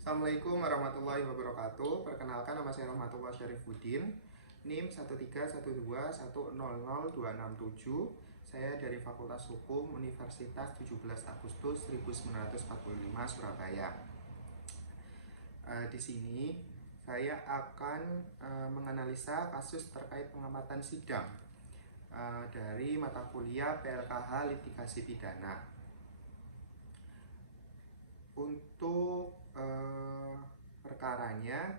Assalamualaikum warahmatullahi wabarakatuh. Perkenalkan, nama saya Rahmatullah Syarifuddin, NIM 13121000267. Saya dari Fakultas Hukum Universitas 17 Agustus 1945 Surabaya. Di sini saya akan menganalisa kasus terkait pengamatan sidang dari mata kuliah PLKH Litigasi Pidana. Untuk perkaranya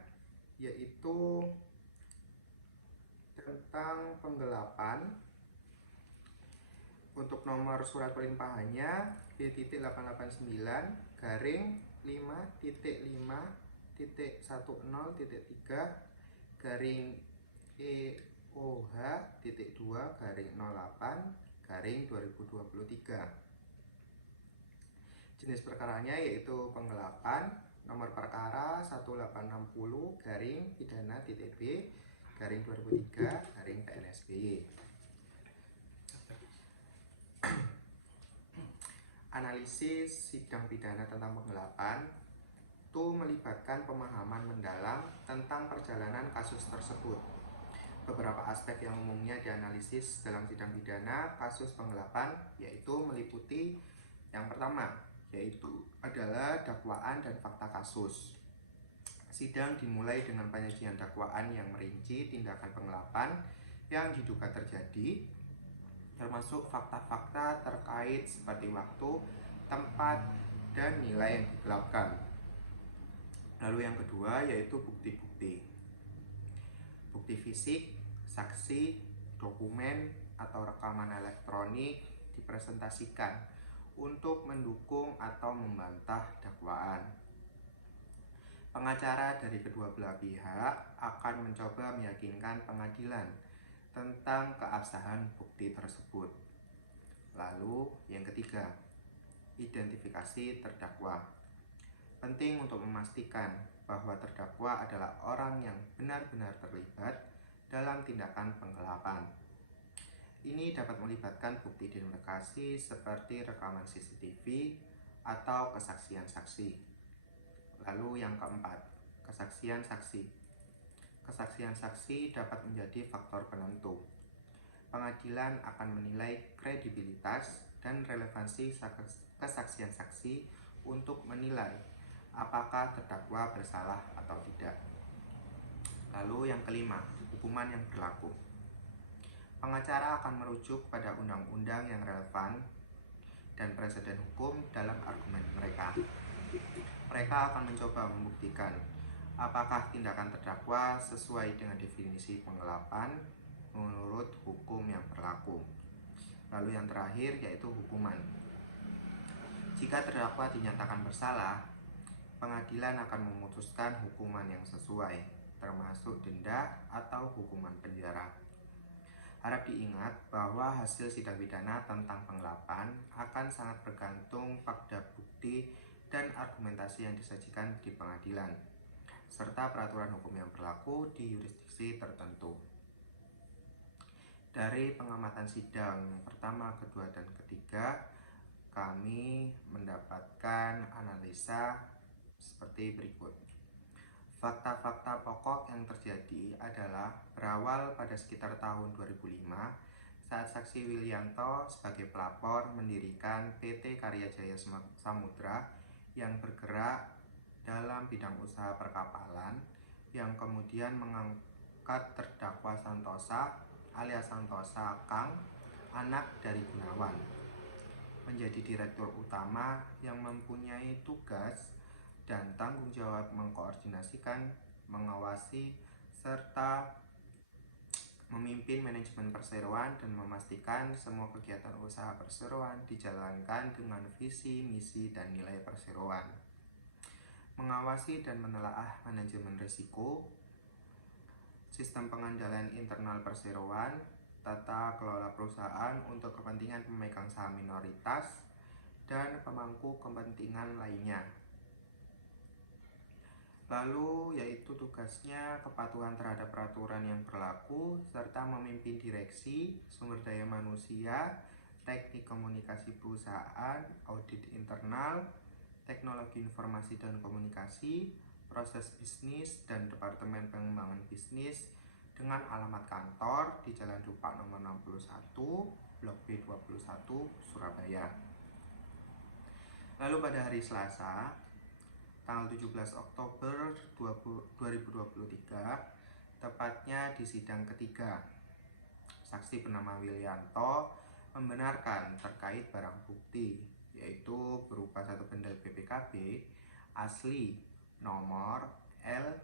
yaitu tentang penggelapan. Untuk nomor surat pelimpahannya B.889 garing 5.5.10.3 garing EOH.2 garing 08 garing 2023. Jenis perkaranya yaitu penggelapan, nomor perkara 1860 garing pidana TTB garing 2003 garing PNSB. Analisis sidang pidana tentang penggelapan itu melibatkan pemahaman mendalam tentang perjalanan kasus tersebut. Beberapa aspek yang umumnya dianalisis dalam sidang pidana kasus penggelapan yaitu meliputi yang pertama, yaitu adalah dakwaan dan fakta kasus. Sidang dimulai dengan penyajian dakwaan yang merinci tindakan penggelapan yang diduga terjadi, termasuk fakta-fakta terkait seperti waktu, tempat, dan nilai yang digelapkan. Lalu yang kedua yaitu bukti-bukti. Bukti fisik, saksi, dokumen, atau rekaman elektronik dipresentasikan untuk mendukung atau membantah dakwaan. Pengacara dari kedua belah pihak akan mencoba meyakinkan pengadilan tentang keabsahan bukti tersebut. Lalu yang ketiga, identifikasi terdakwa. Penting untuk memastikan bahwa terdakwa adalah orang yang benar-benar terlibat dalam tindakan penggelapan. Ini dapat melibatkan bukti identifikasi seperti rekaman CCTV atau kesaksian saksi. Lalu yang keempat, kesaksian saksi. Kesaksian saksi dapat menjadi faktor penentu. Pengadilan akan menilai kredibilitas dan relevansi kesaksian saksi untuk menilai apakah terdakwa bersalah atau tidak. Lalu yang kelima, hukuman yang berlaku. Pengacara akan merujuk pada undang-undang yang relevan dan presiden hukum dalam argumen mereka. Mereka akan mencoba membuktikan apakah tindakan terdakwa sesuai dengan definisi penggelapan menurut hukum yang berlaku. Lalu yang terakhir yaitu hukuman. Jika terdakwa dinyatakan bersalah, pengadilan akan memutuskan hukuman yang sesuai, termasuk denda atau hukuman penjara. Harap diingat bahwa hasil sidang pidana tentang penggelapan akan sangat bergantung pada bukti dan argumentasi yang disajikan di pengadilan, serta peraturan hukum yang berlaku di yurisdiksi tertentu. Dari pengamatan sidang pertama, kedua, dan ketiga, kami mendapatkan analisa seperti berikut. Fakta-fakta pokok yang terjadi adalah berawal pada sekitar tahun 2005 saat saksi Willianto sebagai pelapor mendirikan PT Karya Jaya Samudra yang bergerak dalam bidang usaha perkapalan yang kemudian mengangkat terdakwa Santosa alias Santosa Kang, anak dari Gunawan, menjadi direktur utama yang mempunyai tugas dan tanggung jawab mengkoordinasikan, mengawasi, serta memimpin manajemen perseroan dan memastikan semua kegiatan usaha perseroan dijalankan dengan visi, misi, dan nilai perseroan. Mengawasi dan menelaah manajemen risiko, sistem pengandalan internal perseroan, tata kelola perusahaan untuk kepentingan pemegang saham minoritas, dan pemangku kepentingan lainnya. Lalu yaitu tugasnya kepatuhan terhadap peraturan yang berlaku serta memimpin direksi, sumber daya manusia, teknik komunikasi perusahaan, audit internal, Teknologi Informasi dan Komunikasi, Proses Bisnis, dan Departemen Pengembangan Bisnis dengan alamat kantor di Jalan Dupak nomor 61, Blok B21, Surabaya. Lalu pada hari Selasa, tanggal 17 Oktober 2023, tepatnya di sidang ketiga, saksi bernama Willianto membenarkan terkait barang bukti, yaitu berupa satu bendel BPKB asli nomor L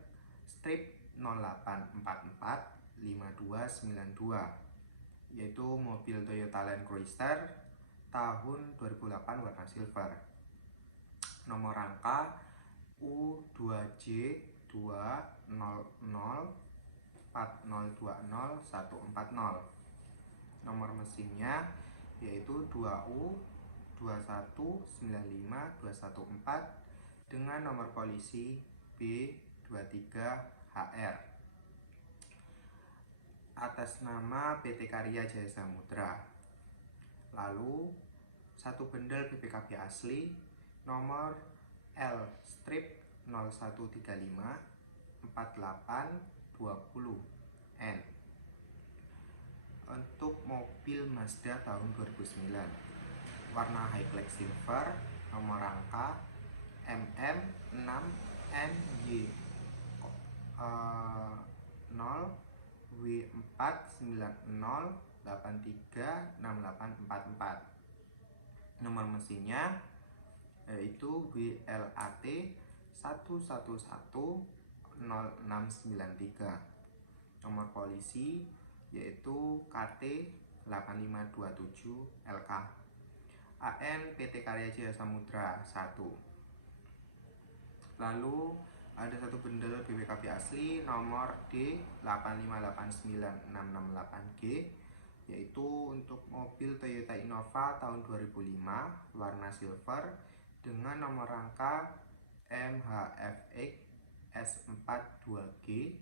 strip 0844 5292, yaitu mobil Toyota Land Cruiser tahun 2008 warna silver, nomor rangka U2J 2004020 nomor mesinnya yaitu 2U 2195214 dengan nomor polisi B23HR atas nama PT Karya Jaya Samudra. Lalu satu bendel BPKB asli nomor L strip 0135 4820 N untuk mobil Mazda tahun 2009 warna Highlight Silver, nomor rangka MM6NY 0 W490836844. Nomor mesinnya yaitu WLAT 1110693. Nomor polisi yaitu KT 8527 LK. AN PT Karya Jaya Samudra 1. Lalu ada satu bendel BPKB asli nomor D 8589668G, yaitu untuk mobil Toyota Innova tahun 2005 warna silver dengan nomor rangka MHFX S42G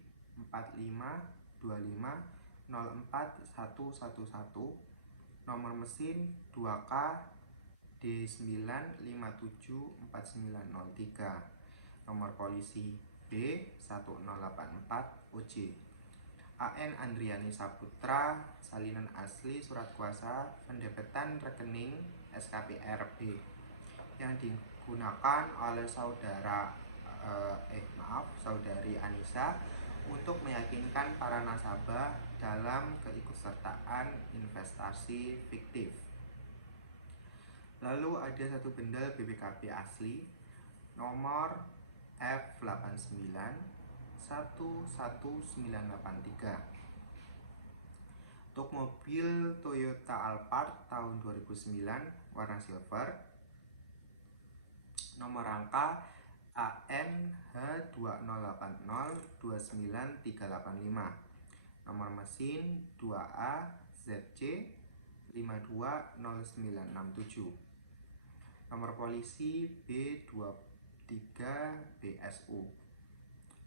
452504111, nomor mesin 2K D9574903, nomor polisi B1084 OJ. AN Andriani Saputra, salinan asli surat kuasa pendebetan rekening SKPRB yang digunakan oleh saudari Anissa untuk meyakinkan para nasabah dalam keikutsertaan investasi fiktif. Lalu ada satu bendel BPKB asli nomor F89 11983 untuk mobil Toyota Alphard tahun 2009 warna silver, nomor rangka ANH208029385, nomor mesin 2A ZC 520967, nomor polisi B23 BSU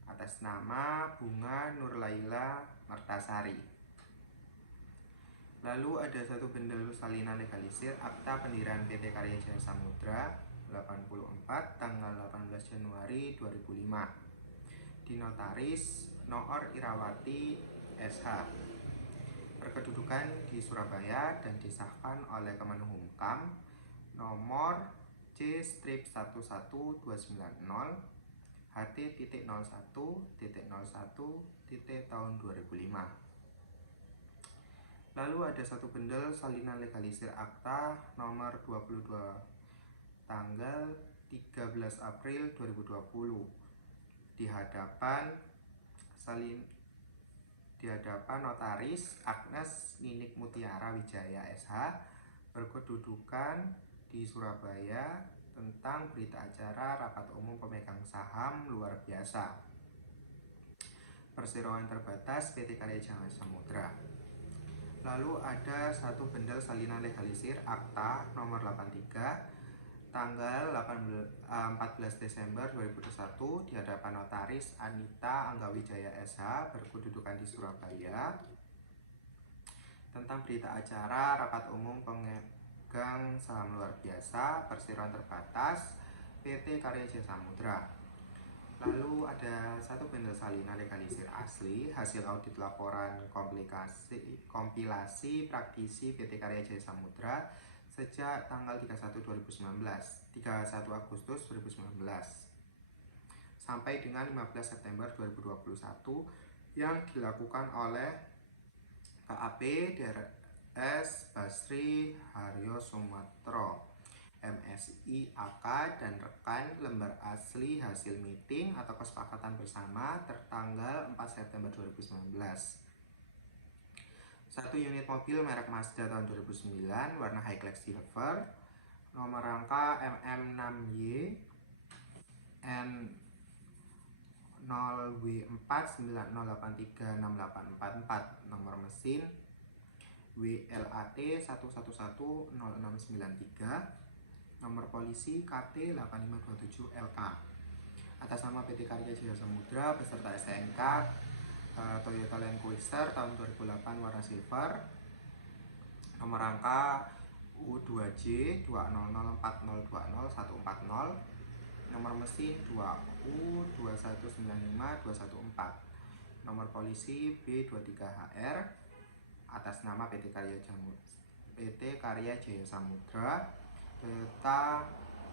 atas nama Bunga Nurlaila Mertasari. Lalu ada satu bendel salinan legalisir akta pendirian PT Karya Jaya Samudra 84 tanggal 18 Januari 2005 di notaris Noor Irawati SH, berkedudukan di Surabaya dan disahkan oleh Kemenhumkam nomor C-11290 HT.01.01 tahun 2005. Lalu ada satu bendel salinan legalisir akta nomor 22 tanggal 13 April 2020 di hadapan notaris Agnes Ninik Mutiara Wijaya SH, berkedudukan di Surabaya, tentang berita acara rapat umum pemegang saham luar biasa perseroan terbatas PT Karya Jaya Samudra. Lalu ada satu bendel salinan legalisir akta nomor 83 tanggal 14 Desember 2021 di hadapan notaris Anita Anggawijaya SH, berkedudukan di Surabaya, tentang berita acara rapat umum pemegang saham luar biasa perseroan terbatas PT Karya Jaya Samudra. Lalu ada satu bendel salinan legalisir asli hasil audit laporan kompilasi praktisi PT Karya Jaya Samudra sejak tanggal 31 Agustus 2019 sampai dengan 15 September 2021 yang dilakukan oleh KAP DRS Basri Haryo Sumatro MSI AK dan rekan lembar asli hasil meeting atau kesepakatan bersama tertanggal 4 September 2019. Satu unit mobil merek Mazda tahun 2009 warna Highclass Silver nomor rangka MM6Y N 0W490836844, nomor mesin WLAT 1110693, nomor polisi KT 8527LK, atas nama PT Karya Jaya Samudra beserta STNK Toyota Land Cruiser tahun 2008 warna silver, nomor rangka U2J 20040202140, nomor mesin 2U2195214, nomor polisi B23HR, atas nama PT Karya Jaya Samudra Toyota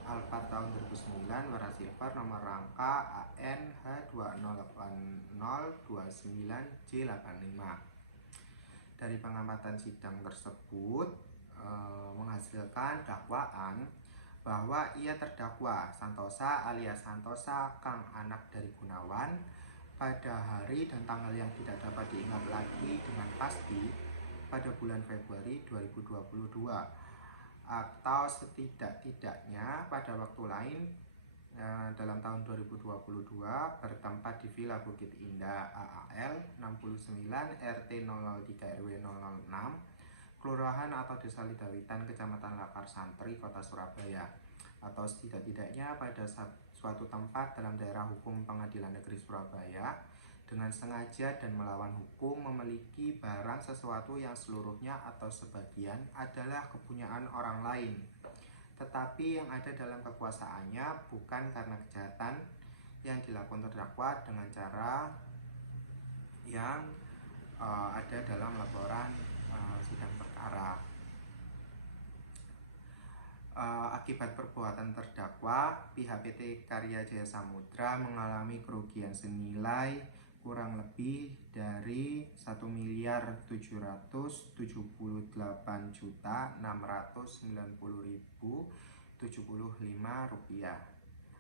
Alphard tahun 2009 warna silver, nomor rangka ANH208029J85. Dari pengamatan sidang tersebut menghasilkan dakwaan bahwa ia terdakwa Santosa alias Santosa Kang anak dari Gunawan pada hari dan tanggal yang tidak dapat diingat lagi dengan pasti pada bulan Februari 2022 atau setidak-tidaknya pada waktu lain dalam tahun 2022 bertempat di Villa Bukit Indah AAL 69 RT 003 RW 006 Kelurahan atau Desa Lidawitan, Kecamatan Lakar Santri, Kota Surabaya, atau setidak-tidaknya pada suatu tempat dalam daerah hukum Pengadilan Negeri Surabaya dengan sengaja dan melawan hukum memiliki barang sesuatu yang seluruhnya atau sebagian adalah kepunyaan orang lain, tetapi yang ada dalam kekuasaannya bukan karena kejahatan yang dilakukan terdakwa dengan cara yang ada dalam laporan sidang perkara. Akibat perbuatan terdakwa, pihak PT Karya Jaya Samudra mengalami kerugian senilai kurang lebih dari 1.788.690.075 rupiah,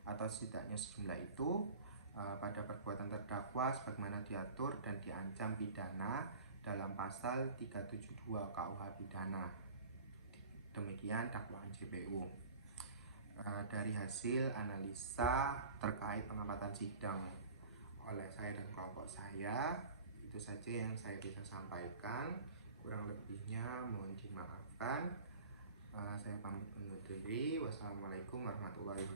atau setidaknya sejumlah itu pada perbuatan terdakwa sebagaimana diatur dan diancam pidana dalam pasal 372 KUH Pidana. Demikian dakwaan JPU. Dari hasil analisa terkait pengamatan sidang oleh saya dan kelompok saya, itu saja yang saya bisa sampaikan. Kurang lebihnya mohon dimaafkan. Saya pamit undur diri. Wassalamualaikum warahmatullahi wabarakatuh.